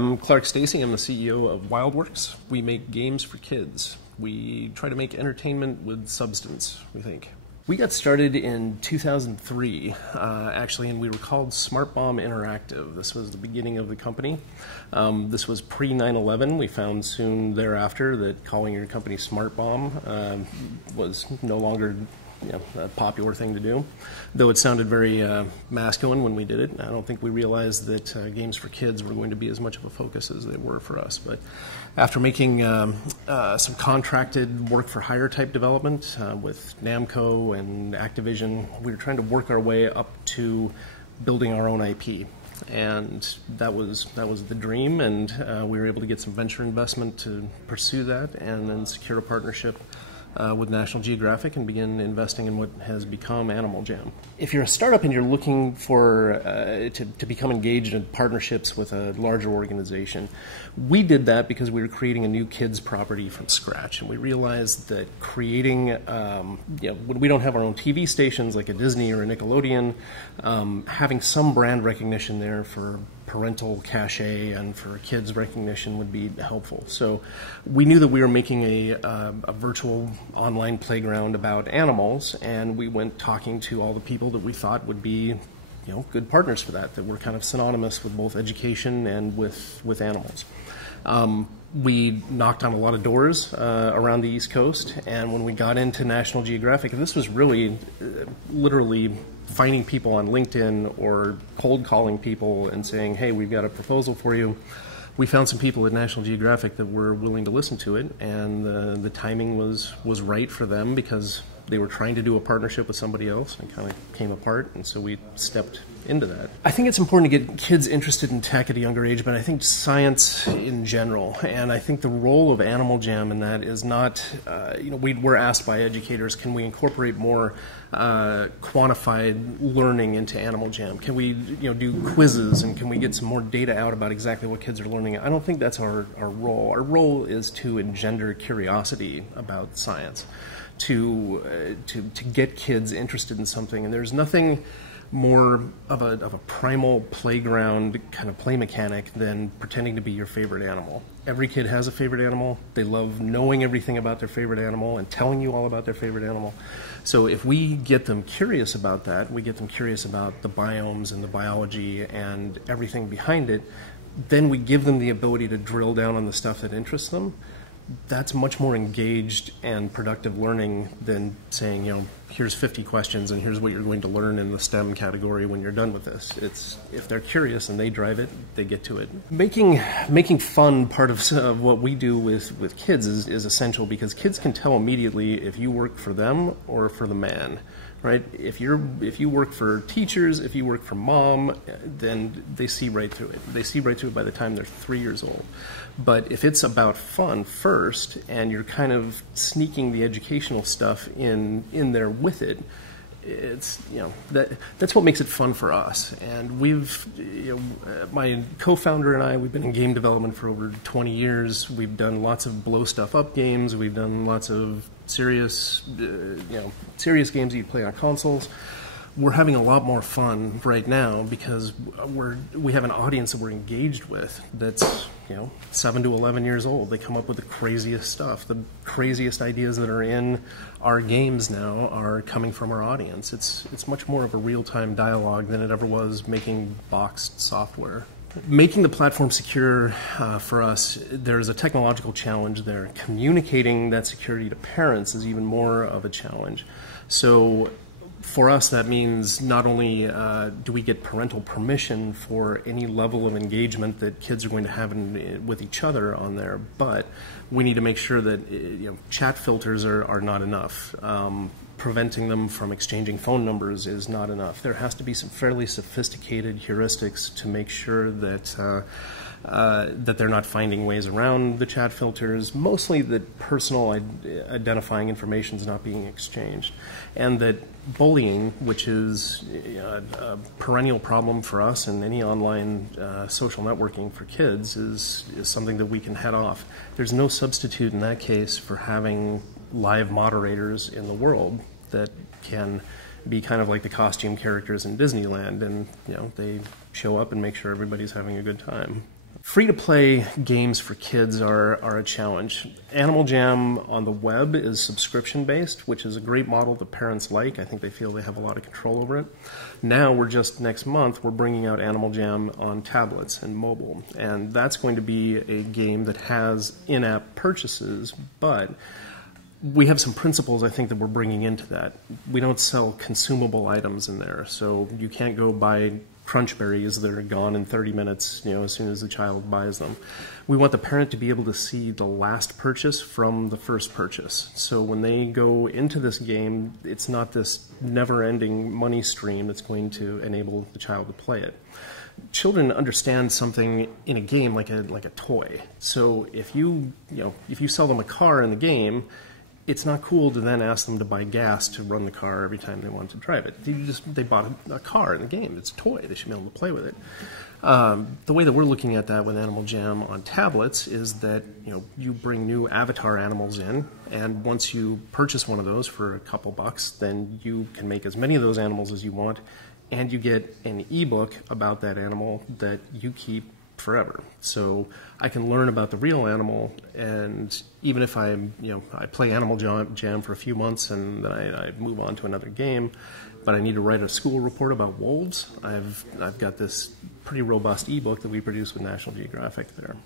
I'm Clark Stacey. I'm the CEO of Wildworks. We make games for kids. We try to make entertainment with substance, we think. We got started in 2003, actually, and we were called Smart Bomb Interactive. This was the beginning of the company. This was pre-9/11. We found soon thereafter that calling your company Smart Bomb was no longer a popular thing to do, though it sounded very masculine when we did it. I don't think we realized that games for kids were going to be as much of a focus as they were for us. But after making some contracted work-for-hire type development with Namco and Activision, we were trying to work our way up to building our own IP. And that was the dream, and we were able to get some venture investment to pursue that and then secure a partnership with National Geographic and begin investing in what has become Animaljam. If you're a startup and you're looking for to become engaged in partnerships with a larger organization, we did that because we were creating a new kids property from scratch, and we realized that creating, when we don't have our own TV stations like a Disney or a Nickelodeon, having some brand recognition there for parental cachet and for kids recognition would be helpful. So we knew that we were making a virtual online playground about animals, and we went talking to all the people that we thought would be good partners for that were kind of synonymous with both education and with animals. We knocked on a lot of doors around the East Coast, and when we got into National Geographic, and this was really literally finding people on LinkedIn or cold calling people and saying, hey, we've got a proposal for you. We found some people at National Geographic that were willing to listen to it, and the timing was right for them because they were trying to do a partnership with somebody else and kind of came apart, and so we stepped into that. I think it's important to get kids interested in tech at a younger age, but I think science in general, and I think the role of Animaljam in that is not, we're asked by educators, can we incorporate more quantified learning into Animaljam? Can we do quizzes, and can we get some more data out about exactly what kids are learning? I don't think that's our role. Our role is to engender curiosity about science, to get kids interested in something, and there's nothing more of a primal playground kind of play mechanic than pretending to be your favorite animal. Every kid has a favorite animal. They love knowing everything about their favorite animal and telling you all about their favorite animal. So if we get them curious about that, we get them curious about the biomes and the biology and everything behind it, then we give them the ability to drill down on the stuff that interests them. That's much more engaged and productive learning than saying, here's 50 questions and here's what you're going to learn in the STEM category when you're done with this. It's if they're curious and they drive it, they get to it. Making fun part of what we do with kids is essential, because kids can tell immediately if you work for them or for the man. Right? If you work for teachers, if you work for mom, then they see right through it. They see right through it by the time they're 3 years old. But if it's about fun first, and you're kind of sneaking the educational stuff in there with it, it's that's what makes it fun for us. And my co-founder and I, we've been in game development for over 20 years. We've done lots of blow stuff up games. We've done lots of serious games that you play on consoles. We're having a lot more fun right now because we have an audience that we're engaged with that's 7 to 11 years old. They come up with the craziest stuff. The craziest ideas that are in our games now are coming from our audience. It's much more of a real-time dialogue than it ever was making boxed software. Making the platform secure for us, there's a technological challenge there. Communicating that security to parents is even more of a challenge. So for us, that means not only do we get parental permission for any level of engagement that kids are going to have with each other on there, but we need to make sure that chat filters are not enough. Preventing them from exchanging phone numbers is not enough. There has to be some fairly sophisticated heuristics to make sure that that they're not finding ways around the chat filters, mostly that personal identifying information is not being exchanged, and that bullying, which is a perennial problem for us and any online social networking for kids, is something that we can head off. There's no substitute in that case for having live moderators in the world that can be kind of like the costume characters in Disneyland, and they show up and make sure everybody's having a good time. Free-to-play games for kids are a challenge. Animaljam on the web is subscription-based, which is a great model that parents like. I think they feel they have a lot of control over it. Now, next month, we're bringing out Animaljam on tablets and mobile. And that's going to be a game that has in-app purchases, but we have some principles, I think, that we're bringing into that. We don't sell consumable items in there, so you can't go buy crunch berries that are gone in 30 minutes, as soon as the child buys them. We want the parent to be able to see the last purchase from the first purchase. So when they go into this game, it's not this never-ending money stream that's going to enable the child to play it. Children understand something in a game like a toy. So if you sell them a car in the game, it's not cool to then ask them to buy gas to run the car every time they want to drive it. They bought a car in the game. It's a toy. They should be able to play with it. The way that we're looking at that with Animaljam on tablets is that you bring new avatar animals in, and once you purchase one of those for a couple bucks, then you can make as many of those animals as you want, and you get an ebook about that animal that you keep forever. So I can learn about the real animal, and even if I play Animaljam for a few months and then I move on to another game, but I need to write a school report about wolves, I've got this pretty robust ebook that we produce with National Geographic there.